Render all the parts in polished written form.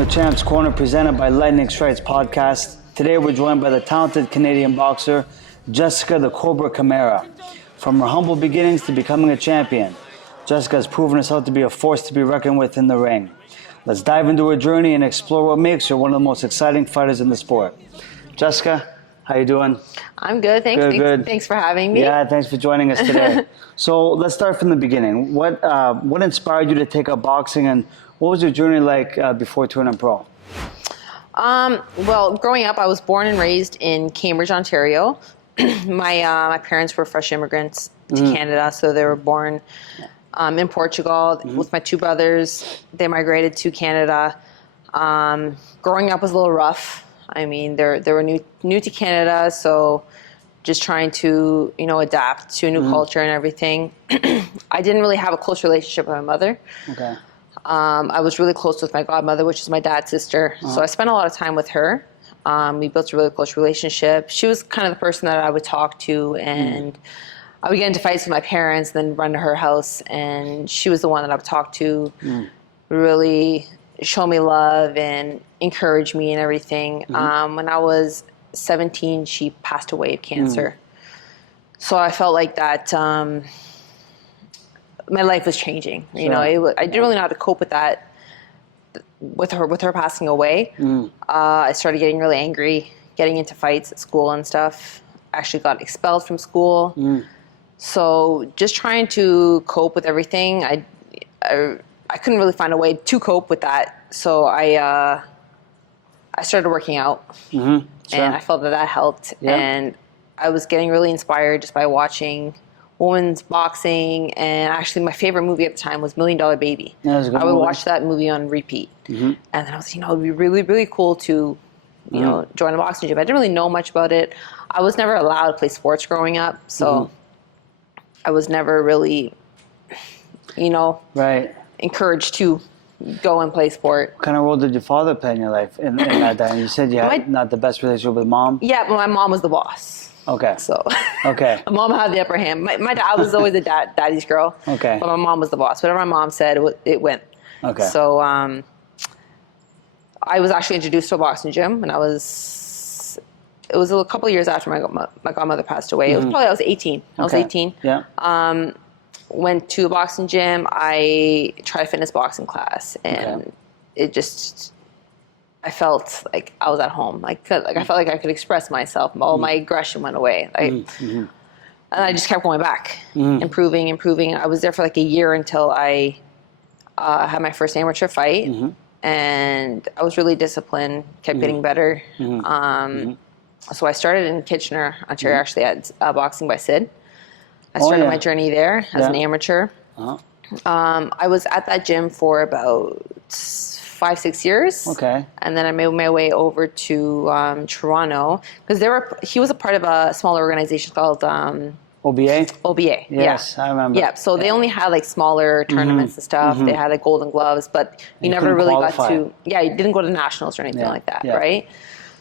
the Champs Corner presented by Lightning Strikes Podcast. Today we're joined by the talented Canadian boxer, Jessica The Cobra Camara. From her humble beginnings to becoming a champion, Jessica has proven herself to be a force to be reckoned with in the ring. Let's dive into her journey and explore what makes her one of the most exciting fighters in the sport. Jessica, how you doing? I'm good, thanks. Good. Thanks for having me. Yeah, thanks for joining us today. So let's start from the beginning. What inspired you to take up boxing, and what was your journey like before turning pro? Well, growing up, I was born and raised in Cambridge, Ontario. My parents were fresh immigrants to Canada, so they were born in Portugal with my two brothers. They migrated to Canada. Growing up was a little rough. I mean, they were new to Canada, so just trying to, adapt to a new culture and everything. I didn't really have a close relationship with my mother. Okay. I was really close with my godmother, which is my dad's sister. So I spent a lot of time with her. We built a really close relationship. She was kind of the person that I would talk to, and I would get into fights with my parents, then run to her house, and she was the one that I would talk to, really show me love and encourage me and everything. When I was 17, she passed away of cancer. So I felt like that my life was changing. I didn't really know how to cope with that, with her passing away. I started getting really angry, getting into fights at school and stuff. Actually got expelled from school. So just trying to cope with everything. I couldn't really find a way to cope with that. So I started working out, and I felt that helped. Yeah. And I was getting really inspired just by watching women's boxing, and actually my favorite movie at the time was $1 Million Baby. Yeah, I would watch that movie on repeat. And then I was, it'd be really, really cool to, join a boxing gym. I didn't really know much about it. I was never allowed to play sports growing up, so I was never really, encouraged to go and play sport. What kind of role did your father play in your life in that time? You said you had not the best relationship with mom? Yeah, but my mom was the boss. Okay. So, okay. My mom had the upper hand. My dad was always a daddy's girl. Okay. But my mom was the boss. Whatever my mom said, it went. Okay. So, I was actually introduced to a boxing gym, and it was a couple of years after my godmother passed away. It was probably, I was 18. I was 18. Yeah. Went to a boxing gym. I tried a fitness boxing class, and it just, I felt like I was at home. I felt like I could express myself. All my aggression went away. And I just kept going back, improving. I was there for like a year until I had my first amateur fight, and I was really disciplined, kept getting better. So I started in Kitchener, Ontario, actually at Boxing by Sid. I started my journey there as an amateur. I was at that gym for about 5-6 years. Okay. And then I made my way over to Toronto because he was a part of a smaller organization called OBA? OBA. Yes, I remember. Yeah. So they only had like smaller tournaments and stuff. They had like Golden Gloves, but you never really got to. Yeah, you didn't go to nationals or anything like that, right?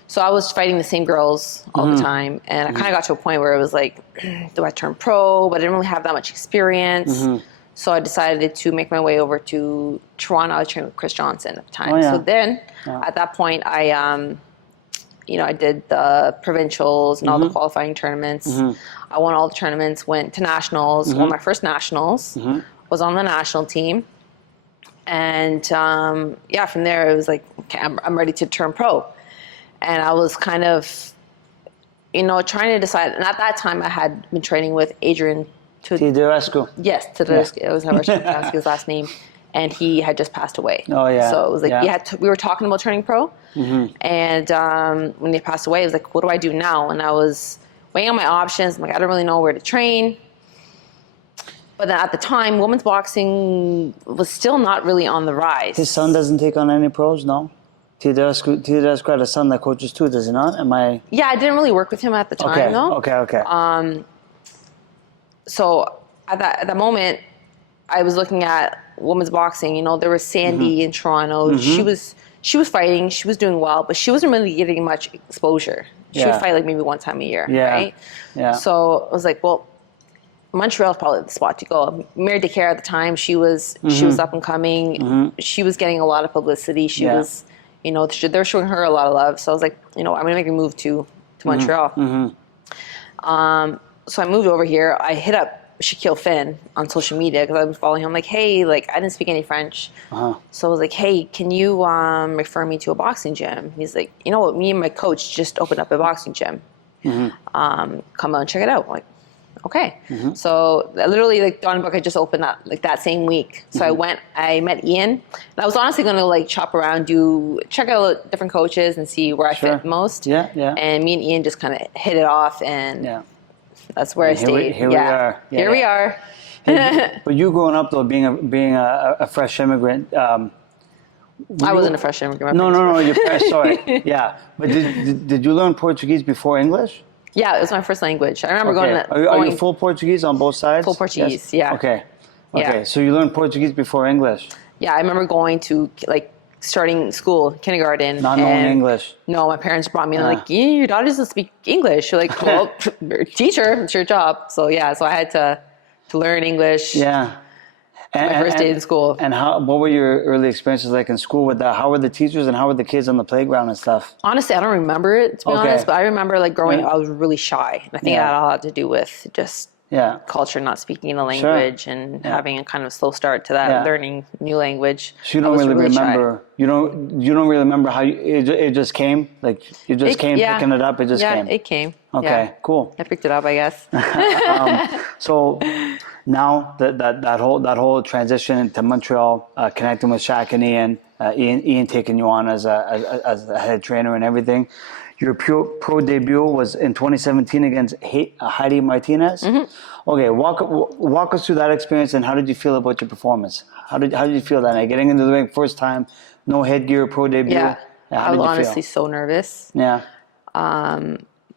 So I was fighting the same girls all the time, and I kind of got to a point where it was like, do I turn pro? But I didn't really have that much experience. So I decided to make my way over to Toronto. I was training with Chris Johnson at the time. So then, at that point, I did the provincials and all the qualifying tournaments. I won all the tournaments, went to nationals, won my first nationals, was on the national team. And from there, it was like, okay, I'm ready to turn pro. And I was kind of, trying to decide. And at that time, I had been training with Adrian Teodorescu. Yes, Teodorescu. It was how I pronounced his last name. And he had just passed away. Oh, yeah. So it was like, we were talking about turning pro. And when he passed away, it was like, what do I do now? And I was weighing out my options. I'm like, I don't really know where to train. But then at the time, women's boxing was still not really on the rise. His son doesn't take on any pros, no? Teodorescu had a son that coaches too, does he not? Yeah, I didn't really work with him at the time, though. Okay. So at that moment, I was looking at women's boxing. There was Sandy in Toronto. She was fighting. She was doing well, but she wasn't really getting much exposure. She would fight like maybe one time a year, right? Yeah. So I was like, well, Montreal is probably the spot to go. Mary DeCare at the time, she was up and coming. She was getting a lot of publicity. She was, You know, they're showing her a lot of love. So I was like, you know, I'm going to make a move to Montreal. So I moved over here. I hit up Shaquille Finn on social media because I was following him. Like, hey, like, I didn't speak any French. So I was like, hey, can you refer me to a boxing gym? He's like, you know what? Me and my coach just opened up a boxing gym. Come out and check it out. I'm like, okay. So literally, like, Don Buck had just opened up like that same week. So I met Ian. And I was honestly going to like shop around, check out different coaches and see where I fit most. And me and Ian just kind of hit it off, and that's where I stayed. Here we are. Here we are. But you growing up though, being a fresh immigrant. I wasn't a fresh immigrant. No. You're sorry. Yeah, but did you learn Portuguese before English? Yeah, it was my first language. I remember going. Are you full Portuguese on both sides? Full Portuguese. Yes? Yeah. Okay. Yeah. So you learned Portuguese before English? Yeah, I remember going to like starting school, kindergarten. Not knowing English. No, my parents brought me and like, your daughter doesn't speak English. You're like, well, teacher, it's your job. So yeah, so I had to learn English. Yeah. My first day in school. And what were your early experiences like in school with that? How were the teachers and how were the kids on the playground and stuff? Honestly, I don't remember it, to be honest, but I remember like growing up, I was really shy. I think that had a lot to do with just culture, not speaking the language and having a kind of slow start to that, learning new language. So you don't really remember, shy. You don't really remember how it just came? Like you just came picking it up, it just came? Yeah, it came. Okay, cool. I picked it up, I guess. So now that whole transition to Montreal, connecting with Shaq and Ian taking you on as a head trainer and everything. Your pro debut was in 2017 against Heidi Martinez. Okay, walk us through that experience and how did you feel about your performance? How did you feel that night? Getting into the ring first time, no headgear, pro debut. Yeah, I was honestly so nervous. Yeah.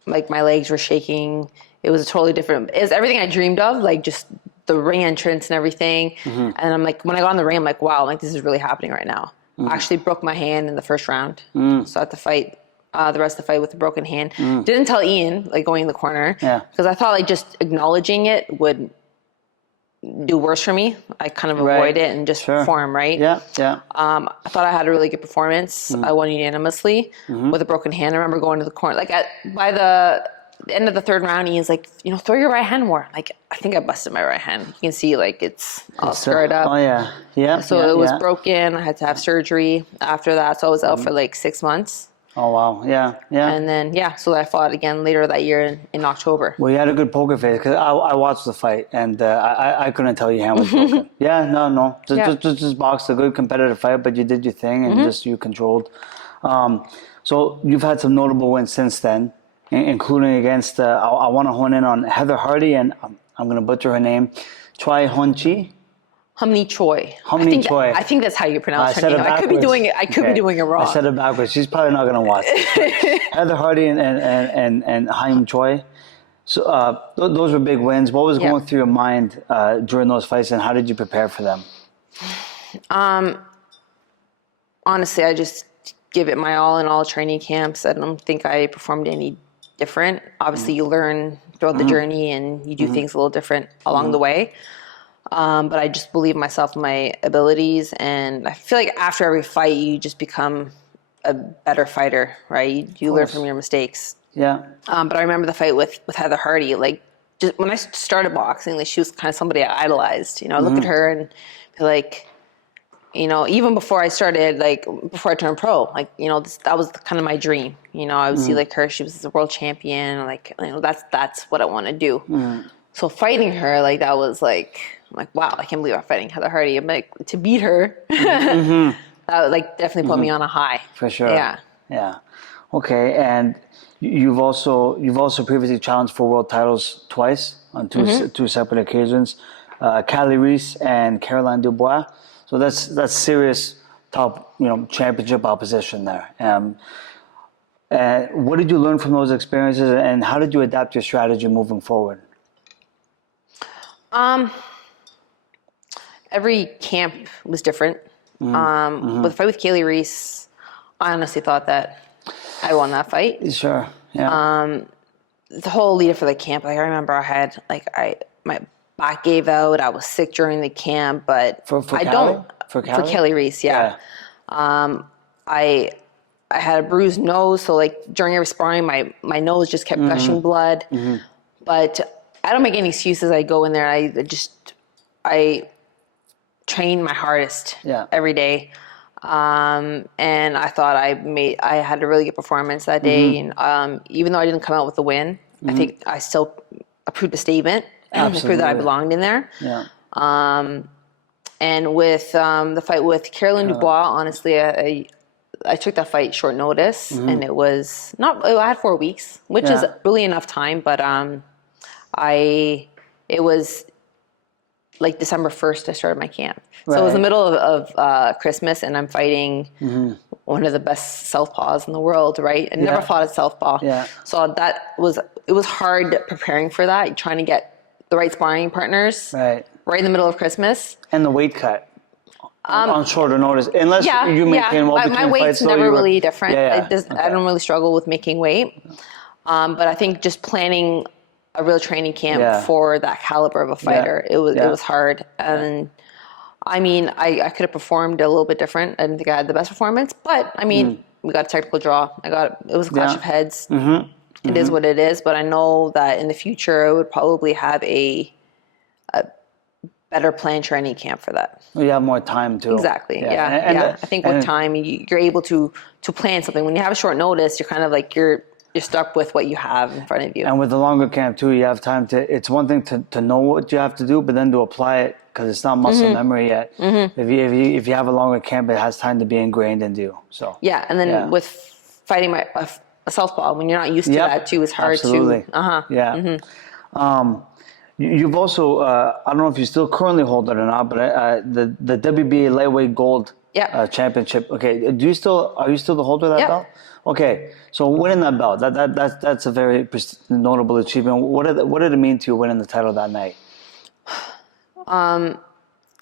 Like my legs were shaking. It was a totally different. It was everything I dreamed of, like just the ring entrance and everything. And I'm like, when I got in the ring, I'm like, wow, like this is really happening right now. I actually broke my hand in the first round, so I had to fight the rest of the fight with a broken hand. Didn't tell Ian, like going in the corner, because I thought like just acknowledging it would do worse for me. I kind of avoid it and just perform, right? Yeah. I thought I had a really good performance. I won unanimously with a broken hand. I remember going to the corner, like by the end of the third round, Ian's like, throw your right hand more. Like, I think I busted my right hand. You can see like it's all scarred up. Oh yeah. So it was broken. I had to have surgery after that. So I was out for like 6 months. Oh, wow. Yeah. And then, so I fought again later that year in October. Well, you had a good poker face because I watched the fight and I couldn't tell your hand was broken. No. Just boxed a good competitive fight, but you did your thing and you controlled. So you've had some notable wins since then, including against, I want to hone in on Heather Hardy and I'm going to butcher her name, Choi Hon-chi. Humney Choi. Choi. I think that's how you pronounce her name. I could be doing it. I could be doing it wrong. I said it backwards. She's probably not going to watch it. Heather Hardy and Haim Choi. So those were big wins. What was going through your mind during those fights, and how did you prepare for them? Honestly, I just give it my all in all training camps. I don't think I performed any different. Obviously, you learn throughout the journey, and you do things a little different along the way. But I just believe myself in my abilities, and I feel like after every fight, you just become a better fighter, right? You learn from your mistakes. Yeah. But I remember the fight with Heather Hardy. Like, just when I started boxing, like she was kind of somebody I idolized. I look at her and be like, even before I started, like before I turned pro, like that was kind of my dream. I would see like her. She was the world champion. Like, that's what I want to do. So fighting her, like that was like. I'm like, wow, I can't believe I'm fighting Heather Hardy. I'm like, to beat her, that like definitely put me on a high. For sure. Yeah. Okay, and you've also previously challenged for world titles twice on two separate occasions, Callie Reese and Caroline Dubois. So that's serious top championship opposition there. What did you learn from those experiences, and how did you adapt your strategy moving forward? Every camp was different. With the fight with Kaylee Reese, I honestly thought that I won that fight. Sure. Yeah. The whole lead up for the camp, like I remember I had my back gave out. I was sick during the camp, but for Kelly Reese, yeah. I I had a bruised nose, so like during every sparring, my nose just kept gushing blood. But I don't make any excuses. I go in there. I train my hardest every day. And I thought I had a really good performance that day. And even though I didn't come out with the win, I think I still proved a statement. And I proved that I belonged in there. Yeah. And with the fight with Caroline Dubois, honestly, I took that fight short notice, and it was I had 4 weeks, which is really enough time, but it was like December 1st I started my camp. So it was the middle of Christmas, and I'm fighting one of the best southpaws in the world, right? I never fought a southpaw. Yeah. So it was hard preparing for that, trying to get the right sparring partners right in the middle of Christmas. And the weight cut. On shorter notice, unless you maintain well between my weight's fights, never really different. Okay. I don't really struggle with making weight, but I think just planning a real training camp for that caliber of a fighter, it was hard. And I mean, I could have performed a little bit different. I didn't think I had the best performance, but I mean, we got a technical draw. It was a clash of heads. It is what it is, but I know that in the future I would probably have a better planned training camp for that. You have more time too. Exactly. I think with time you're able to plan something. When you have a short notice, you're kind of like you're stuck with what you have in front of you. And with the longer camp too, you have time to. It's one thing to know what you have to do, but then to apply it because it's not muscle memory yet. If you have a longer camp, it has time to be ingrained into you. So and then with fighting a southpaw, when you're not used to that too, it's hard to. You've also, I don't know if you still currently hold it or not, but the WBA lightweight gold championship. Okay, are you still the holder of that belt? Okay, so winning that belt, that's a very notable achievement. What did it mean to you winning the title that night?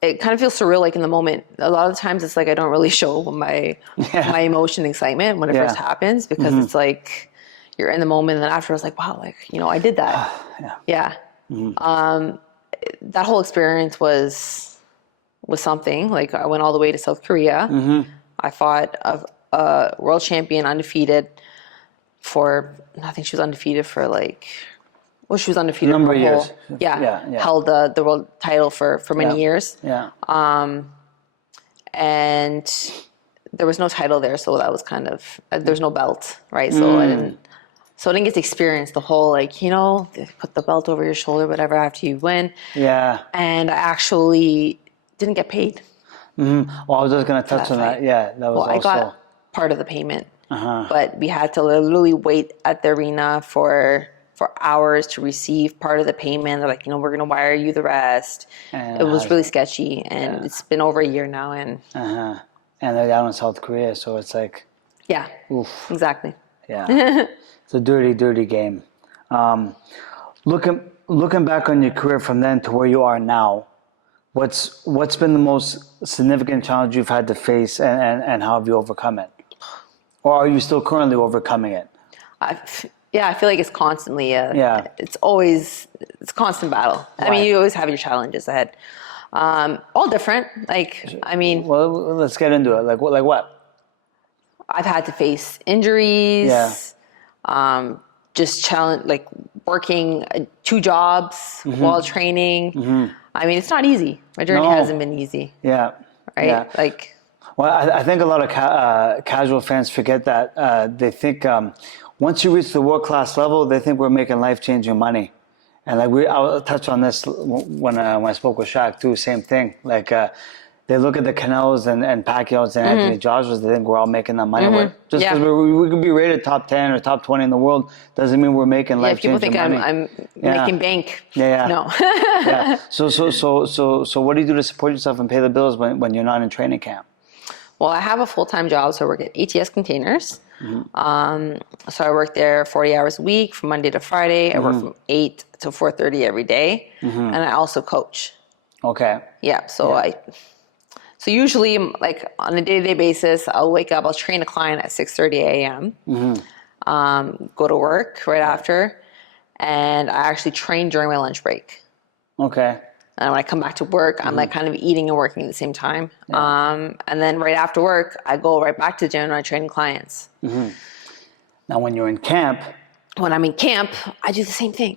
It kind of feels surreal, like in the moment. A lot of the times, it's like I don't really show my emotion, and excitement when it first happens because it's like you're in the moment, and then after it's like, wow, like I did that. That whole experience was something. Like I went all the way to South Korea. I fought a world champion undefeated I think she was undefeated for she was undefeated number of years. Held the world title for many years. And there was no title there, so that was kind of there's no belt, right? So I didn't get to experience the whole they put the belt over your shoulder, whatever, after you win. And I actually didn't get paid. Well, I was just going to touch on that. Yeah, that was I got part of the payment, but we had to literally wait at the arena for hours to receive part of the payment. They're like, we're going to wire you the rest. And it was really sketchy, and it's been over a year now. And they're down in South Korea, so it's like... Yeah, exactly. Yeah. It's a dirty, dirty game. Looking back on your career from then to where you are now, what's been the most significant challenge you've had to face, and how have you overcome it? Or are you still currently overcoming it? I feel like it's constantly it's constant battle. Right. I mean, you always have your challenges ahead. All different. Well, let's get into it. Like what? I've had to face injuries. Just challenge, working 2 jobs while training. I mean, it's not easy. My journey hasn't been easy. Yeah. Right. Yeah. Well, I think a lot of casual fans forget that. They think once you reach the world-class level, they think we're making life-changing money. And I'll touch on this when I spoke with Shaq too. Same thing. They look at the Canelos and Pacquiao's and Anthony Joshua's. They think we're all making that money. Just because we can be rated top 10 or top 20 in the world doesn't mean we're making life-changing money. People think I'm making bank. No. So what do you do to support yourself and pay the bills when you're not in training camp? Well, I have a full-time job, so I work at ATS Containers. So I work there 40 hours a week from Monday to Friday. I work from 8 to 4:30 every day, and I also coach. Okay. Yeah. So usually, on a day-to-day basis, I'll wake up, I'll train a client at 6:30 a.m., go to work right after, and I actually train during my lunch break. Okay. And when I come back to work, I'm like kind of eating and working at the same time. And then right after work, I go right back to the gym and I train clients. Now, when you're in camp, When I'm in camp, I do the same thing.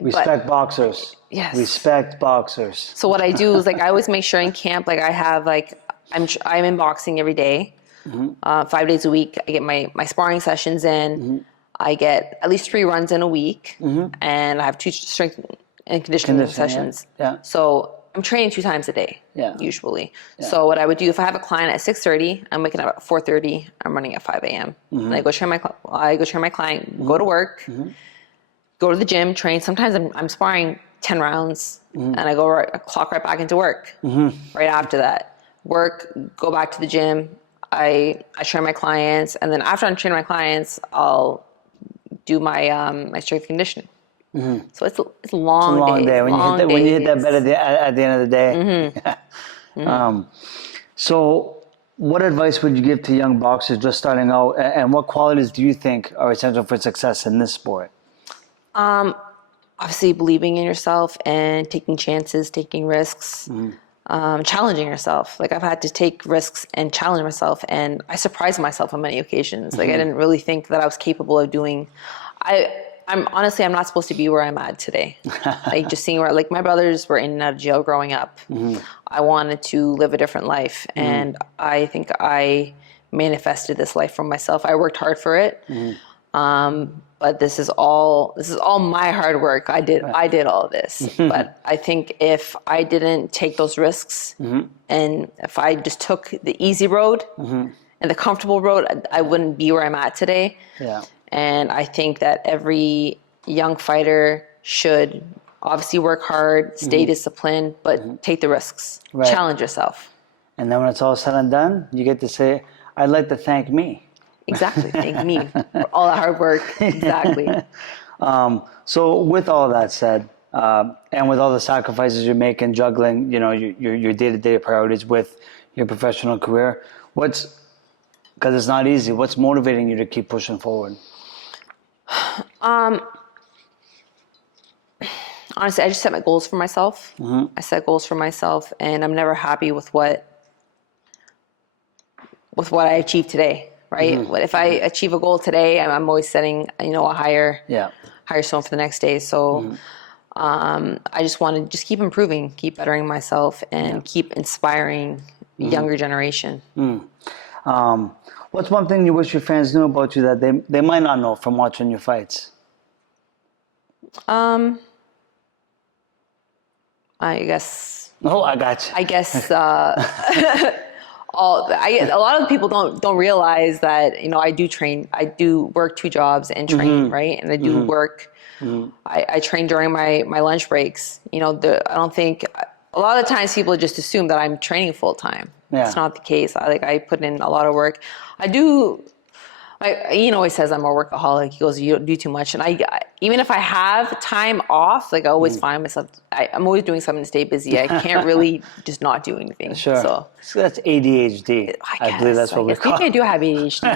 respect boxers. Yes. Respect boxers. So what I do is like I always make sure in camp, like I have like I'm in boxing every day, 5 days a week. I get my sparring sessions in. I get at least 3 runs in a week, and I have 2 strength and conditioning sessions. Yeah. So I'm training 2 times a day, usually. Yeah. So what I would do if I have a client at 6:30, I'm waking up at 4:30. I'm running at 5 a.m. And I go train my client, go to work, go to the gym, train. Sometimes I'm sparring 10 rounds, and I clock right back into work. Right after that, work, go back to the gym. I train my clients, and then after I'm training my clients, I'll do my my strength conditioning. So it's a long, day. When you hit that bed at the end of the day. So what advice would you give to young boxers just starting out, and what qualities do you think are essential for success in this sport? Obviously believing in yourself and taking chances, taking risks, challenging yourself. Like I've had to take risks and challenge myself, and I surprised myself on many occasions. Like I didn't really think that I was capable of doing. I'm honestly, I'm not supposed to be where I'm at today. Like just seeing where, like my brothers were in and out of jail growing up. I wanted to live a different life, and I think I manifested this life for myself. I worked hard for it. But this is all my hard work. I did all of this. But I think if I didn't take those risks, and if I just took the easy road and the comfortable road, I wouldn't be where I'm at today. Yeah. And I think that every young fighter should obviously work hard, stay disciplined, but take the risks, challenge yourself. And then when it's all said and done, you get to say, "I'd like to thank me." Exactly. Thank me for all the hard work. Exactly. So with all that said, and with all the sacrifices you're making, juggling, your day-to-day priorities with your professional career, because it's not easy, what's motivating you to keep pushing forward? Honestly, I just set my goals for myself. I set goals for myself, and I'm never happy with what I achieved today. Right? If I achieve a goal today, I'm always setting, a higher stone for the next day. So I just want to keep improving, keep bettering myself, and keep inspiring the younger generation. What's one thing you wish your fans knew about you that they might not know from watching your fights? I guess. Oh, I got you. I guess. A lot of people don't realize that I do train. I do work 2 jobs and train, right? And I do work. I train during my lunch breaks. I don't think a lot of the times people just assume that I'm training full time. Yeah. It's not the case. I put in a lot of work. I do. Ian always says I'm a workaholic. He goes, "You don't do too much." And even if I have time off, I always find myself, I'm always doing something to stay busy. I can't really just not do anything. Sure. So that's ADHD. I believe that's what we call it. Maybe I do have ADHD.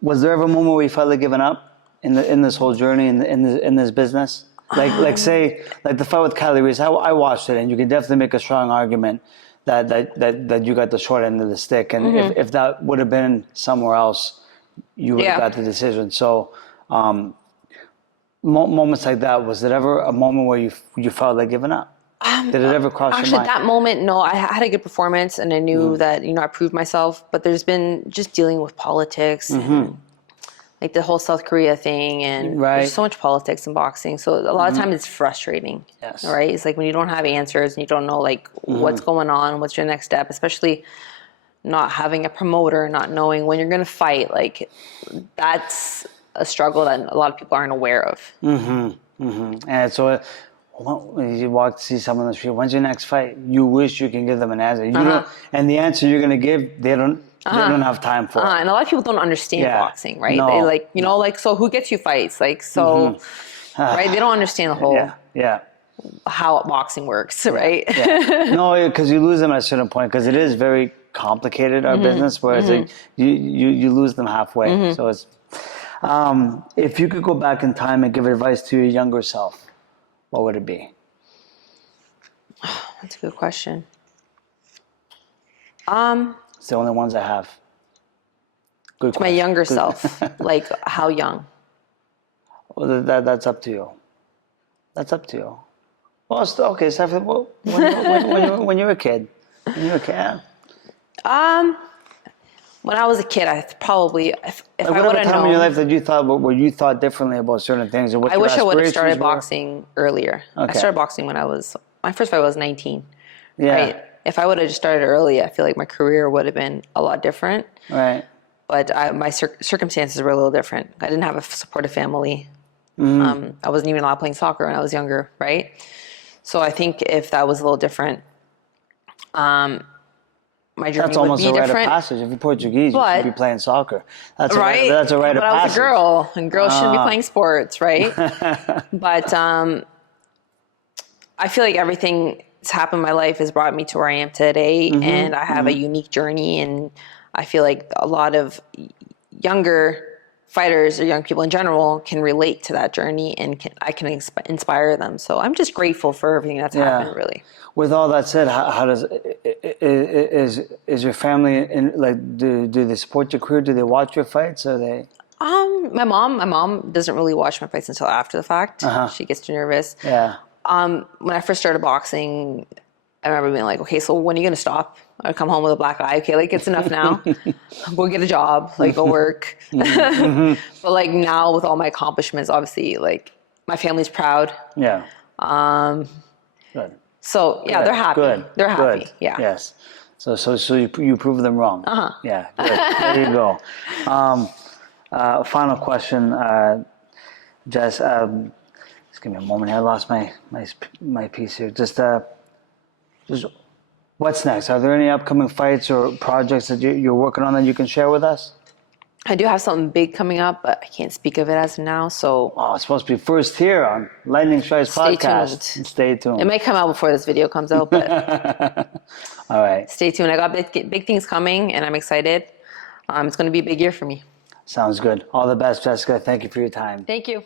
Was there ever a moment where you felt like giving up in this whole journey in this business? Like say the fight with Kylie Reese, I watched it, and you can definitely make a strong argument that you got the short end of the stick, and if that would have been somewhere else, you would have got the decision. So moments like that, was it ever a moment where you felt like giving up? Did it ever cross your mind? Actually, that moment, no. I had a good performance, and I knew that I proved myself. But there's been just dealing with politics, and, like the whole South Korea thing, and there's so much politics in boxing. So a lot of times it's frustrating. Yes. Right? It's like when you don't have answers and you don't know what's going on, what's your next step, especially not having a promoter, not knowing when you're going to fight. Like that's a struggle that a lot of people aren't aware of. And so when you see someone on the street, when's your next fight? You wish you can give them an answer. You don't, and the answer you're going to give, they don't have time for it. And a lot of people don't understand boxing, right? No. They so who gets you fights? Right? They don't understand the whole how boxing works, right? No, because you lose them at a certain point, because it is very complicated, our business, where it's like you lose them halfway. So it's if you could go back in time and give advice to your younger self, what would it be? That's a good question. It's the only ones I have. Good To my question. younger self, like how young? Well, that's up to you. That's up to you. Well, okay, so when you were a kid. When you were a kid. When I was a kid, I probably, if I would whatever have time known, in your life that you thought, where you thought differently about certain things, or what I your wish I would have aspirations started were? boxing earlier. Okay. I started boxing when my first fight was 19. Yeah. Right? If I would have just started early, I feel like my career would have been a lot different. Right. But my circumstances were a little different. I didn't have a supportive family. I wasn't even allowed playing soccer when I was younger, right? So I think if that was a little different, my journey That's would almost be a rite different. of passage. If you're Portuguese, you should be playing soccer. That's right? That's a rite of but passage. I was a girl, and girls shouldn't be playing sports, right? But I feel like everything that's happened in my life has brought me to where I am today, and I have a unique journey, and I feel like a lot of younger fighters or young people in general can relate to that journey, and I can inspire them. So I'm just grateful for everything that's happened, really. With all that said, how does is your family do they support your career? Do they watch your fights? Are they? My mom doesn't really watch my fights until after the fact. She gets too nervous. Yeah. When I first started boxing, I remember being like, okay, so when are you going to stop? I'd come home with a black eye. Okay, like it's enough now. Go get a job, like go work. But like now with all my accomplishments, obviously like my family's proud. Yeah. Good. So yeah, they're happy. Good. They're happy. Good. Yeah. Yes. So you prove them wrong. Yeah. Good. There you go. Final question, Jess. Just give me a moment here. I lost my piece here. Just what's next? Are there any upcoming fights or projects that you're working on that you can share with us? I do have something big coming up, but I can't speak of it as of now. So it's supposed to be first here on Lightning Strikes Podcast. Tuned. Stay tuned. It may come out before this video comes out, but all right. Stay tuned. I got big things coming, and I'm excited. It's going to be a big year for me. Sounds good. All the best, Jessica. Thank you for your time. Thank you.